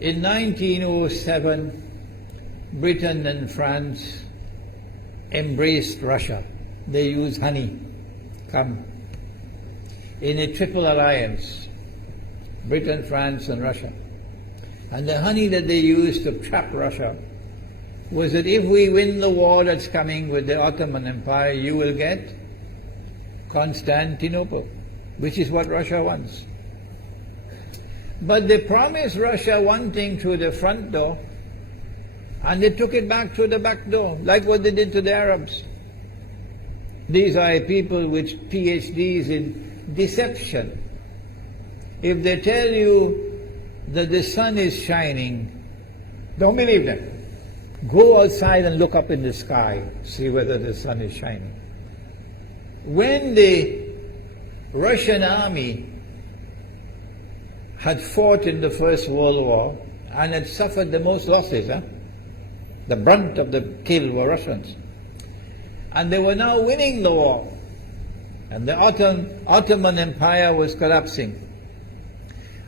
In 1907, Britain and France embraced Russia. They used honey, in a triple alliance, Britain, France, and Russia. And the honey that they used to trap Russia was that if we win the war that's coming with the Ottoman Empire, you will get Constantinople, which is what Russia wants. But they promised Russia one thing through the front door, and they took it back through the back door, like what they did to the Arabs. These are people with PhDs in deception. If they tell you that the sun is shining, don't believe them. Go outside and look up in the sky, see whether the sun is shining. When the Russian army had fought in the First World War and had suffered the most losses, the brunt of the kill were Russians, and they were now winning the war, and the Ottoman Empire was collapsing,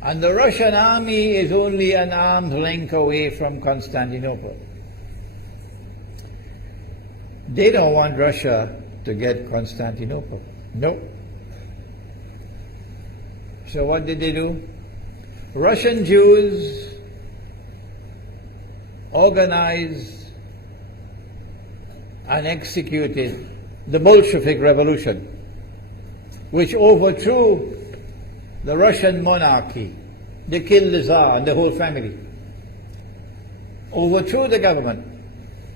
and the Russian army is only an arm's length away from Constantinople. They don't want Russia to get Constantinople. No. So what did they do? Russian Jews organized and executed the Bolshevik Revolution, which overthrew the Russian monarchy. They killed the Tsar and the whole family, overthrew the government,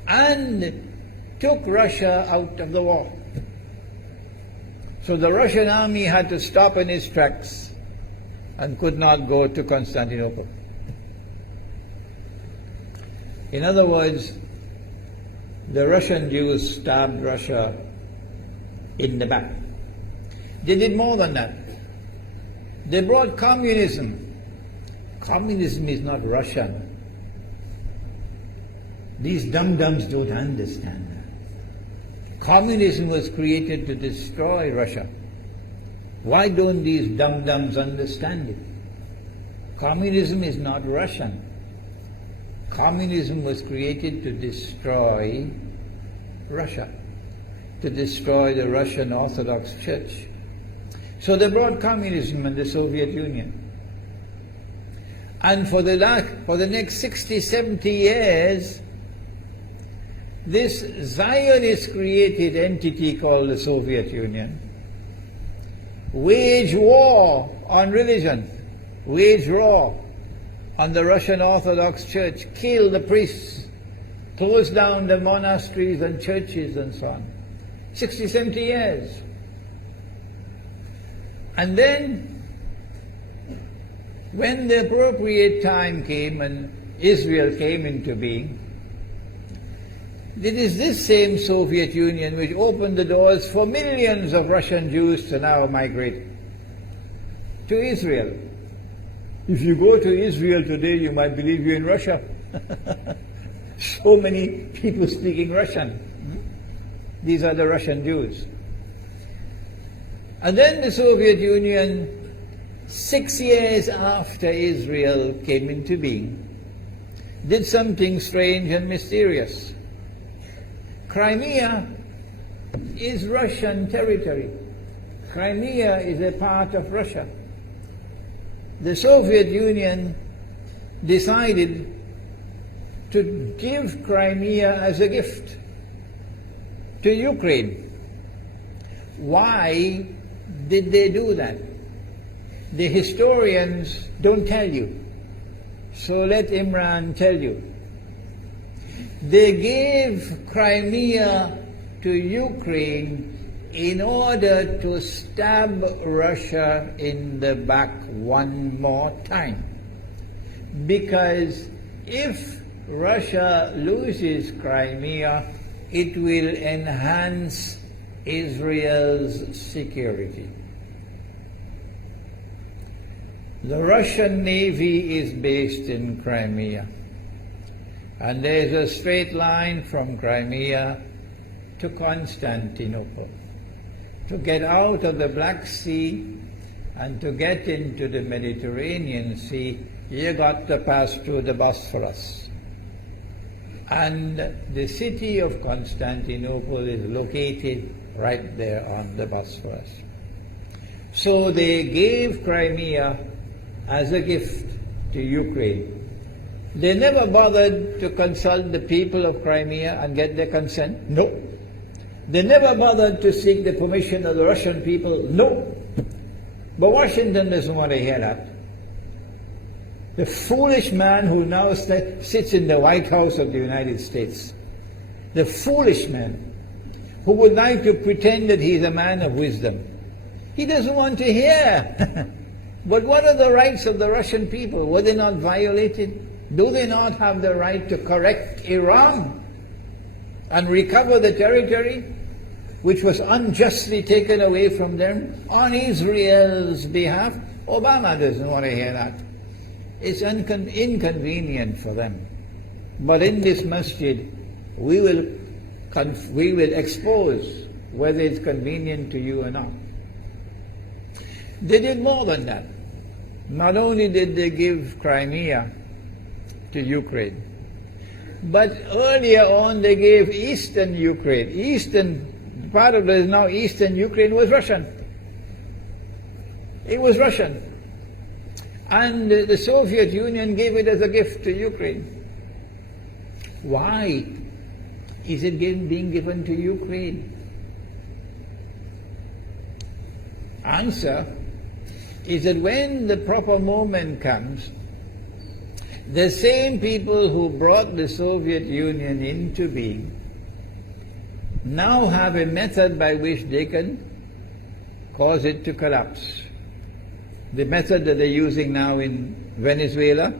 and took Russia out of the war. So the Russian army had to stop in its tracks and could not go to Constantinople. In other words, the Russian Jews stabbed Russia in the back. They did more than that. They brought communism. Communism is not Russian. These dum-dums don't understand that. Communism was created to destroy Russia. Why don't these dum-dums understand it? Communism is not Russian. Communism was created to destroy Russia, to destroy the Russian Orthodox Church. So they brought communism in the Soviet Union. And for the next 60, 70 years, this Zionist-created entity called the Soviet Union waged war on religion, waged war on the Russian Orthodox Church, killed the priests, closed down the monasteries and churches and so on. 60, 70 years. And then, when the appropriate time came and Israel came into being, it is this same Soviet Union which opened the doors for millions of Russian Jews to now migrate to Israel. If you go to Israel today, you might believe you're in Russia. So many people speaking Russian. These are the Russian Jews. And then the Soviet Union, 6 years after Israel came into being, did something strange and mysterious. Crimea is Russian territory. Crimea is a part of Russia. The Soviet Union decided to give Crimea as a gift to Ukraine. Why did they do that? The historians don't tell you. So let Imran tell you. They gave Crimea to Ukraine in order to stab Russia in the back one more time. Because if Russia loses Crimea, it will enhance Israel's security. The Russian Navy is based in Crimea, and there's a straight line from Crimea to Constantinople. To get out of the Black Sea and to get into the Mediterranean Sea, you got to pass through the Bosphorus. And the city of Constantinople is located right there on the Bosphorus. So they gave Crimea as a gift to Ukraine. They never bothered to consult the people of Crimea and get their consent. No. They never bothered to seek the permission of the Russian people. No. But Washington doesn't want to hear that. The foolish man who now sits in the White House of the United States, the foolish man who would like to pretend that he's a man of wisdom, he doesn't want to hear. But what are the rights of the Russian people? Were they not violated? Do they not have the right to correct Iran and recover the territory which was unjustly taken away from them on Israel's behalf? Obama doesn't want to hear that. It's inconvenient for them. But in this masjid, we will expose whether it's convenient to you or not. They did more than that. Not only did they give Crimea to Ukraine, but earlier on they gave eastern Ukraine. Eastern, part of it is now eastern Ukraine was Russian. It was Russian. And the Soviet Union gave it as a gift to Ukraine. Why is it being given to Ukraine? Answer is that when the proper moment comes, the same people who brought the Soviet Union into being now have a method by which they can cause it to collapse. The method that they're using now in Venezuela,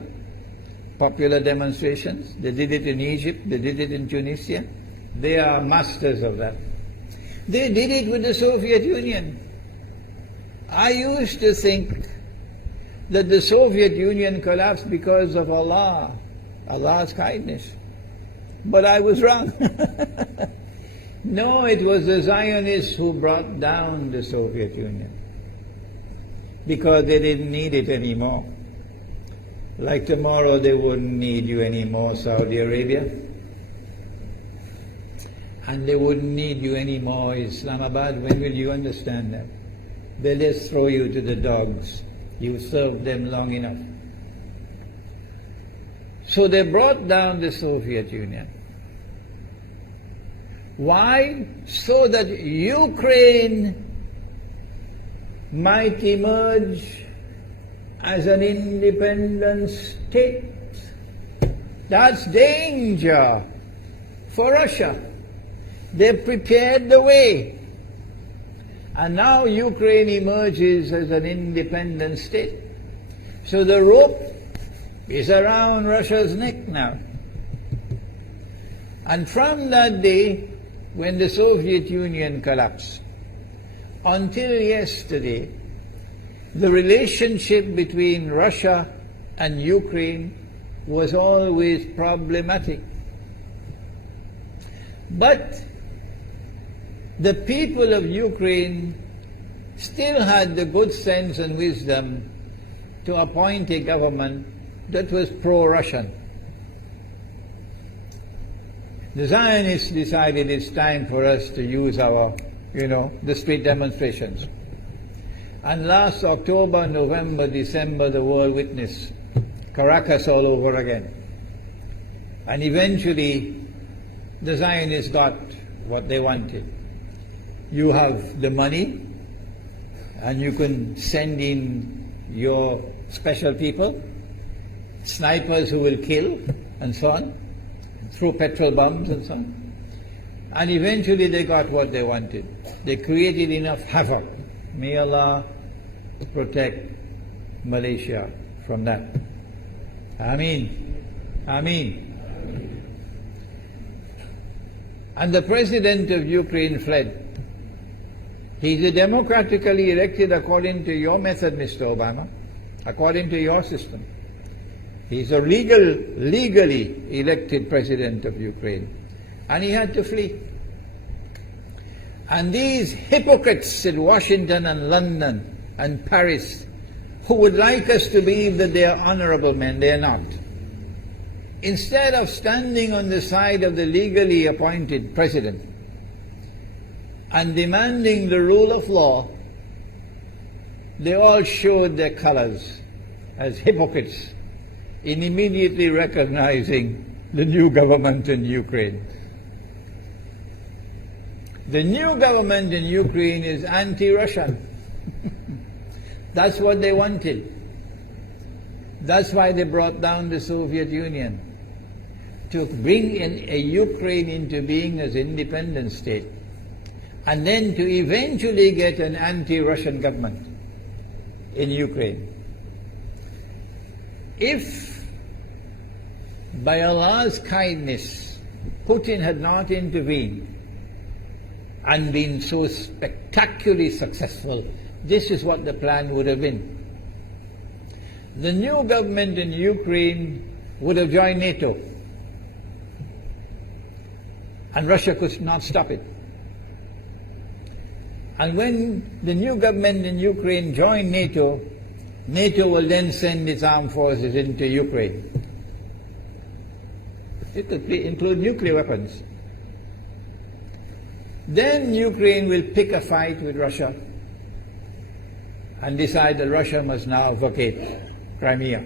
popular demonstrations, they did it in Egypt, they did it in Tunisia, they are masters of that. They did it with the Soviet Union. I used to think that the Soviet Union collapsed because of Allah's kindness. But I was wrong. No, it was the Zionists who brought down the Soviet Union because they didn't need it anymore. Like tomorrow they wouldn't need you anymore, Saudi Arabia. And they wouldn't need you anymore, Islamabad. When will you understand that? They'll just throw you to the dogs. You served them long enough. So they brought down the Soviet Union. Why? So that Ukraine might emerge as an independent state. That's danger for Russia. They prepared the way. And now Ukraine emerges as an independent state. So the rope is around Russia's neck now. And from that day, when the Soviet Union collapsed, until yesterday, the relationship between Russia and Ukraine was always problematic. But the people of Ukraine still had the good sense and wisdom to appoint a government that was pro-Russian. The Zionists decided it's time for us to use our, the street demonstrations. And last October, November, December, the world witnessed Caracas all over again. And eventually, the Zionists got what they wanted. You have the money, and you can send in your special people, snipers who will kill, and so on, throw petrol bombs and so on. And eventually they got what they wanted. They created enough havoc. May Allah protect Malaysia from that. Ameen. Ameen. And the president of Ukraine fled. He's a democratically elected according to your method, Mr. Obama, according to your system. He's a legally elected president of Ukraine. And he had to flee. And these hypocrites in Washington and London and Paris who would like us to believe that they are honorable men. They are not. Instead of standing on the side of the legally appointed president and demanding the rule of law, they all showed their colors as hypocrites in immediately recognizing the new government in Ukraine. The new government in Ukraine is anti-Russian. That's what they wanted. That's why they brought down the Soviet Union, to bring in a Ukraine into being as an independent state, and then to eventually get an anti-Russian government in Ukraine. If by Allah's kindness Putin had not intervened and been so spectacularly successful, this is what the plan would have been. The new government in Ukraine would have joined NATO, and Russia could not stop it. And when the new government in Ukraine joined NATO, NATO will then send its armed forces into Ukraine. It could include nuclear weapons. Then Ukraine will pick a fight with Russia and decide that Russia must now vacate Crimea.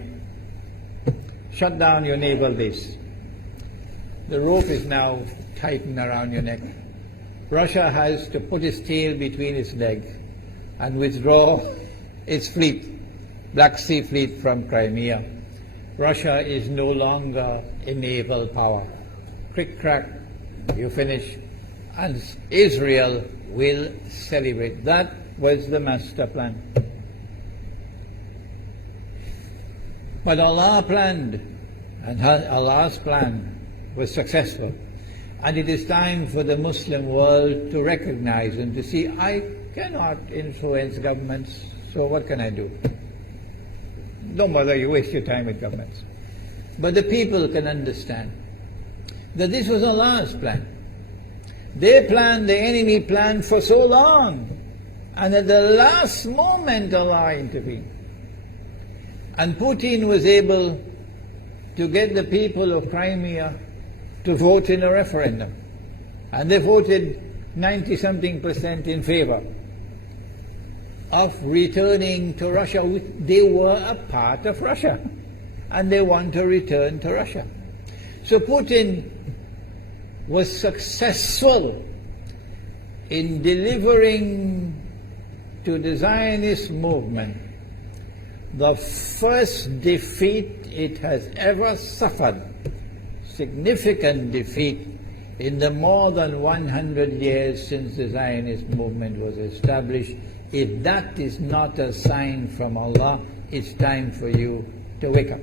Shut down your naval base. The rope is now tightened around your neck. Russia has to put its tail between its legs and withdraw its fleet, Black Sea Fleet, from Crimea. Russia is no longer a naval power. Crick crack, you finish, and Israel will celebrate. That was the master plan. But Allah planned, and Allah's plan was successful. And it is time for the Muslim world to recognize and to see, I cannot influence governments, so what can I do? Don't bother, you waste your time with governments. But the people can understand that this was Allah's plan. They planned, the enemy planned for so long, and at the last moment Allah intervened. And Putin was able to get the people of Crimea to vote in a referendum. And they voted 90-something% in favor of returning to Russia. They were a part of Russia, and they want to return to Russia. So Putin was successful in delivering to the Zionist movement the first defeat it has ever suffered, significant defeat, in the more than 100 years since the Zionist movement was established. If that is not a sign from Allah, it's time for you to wake up.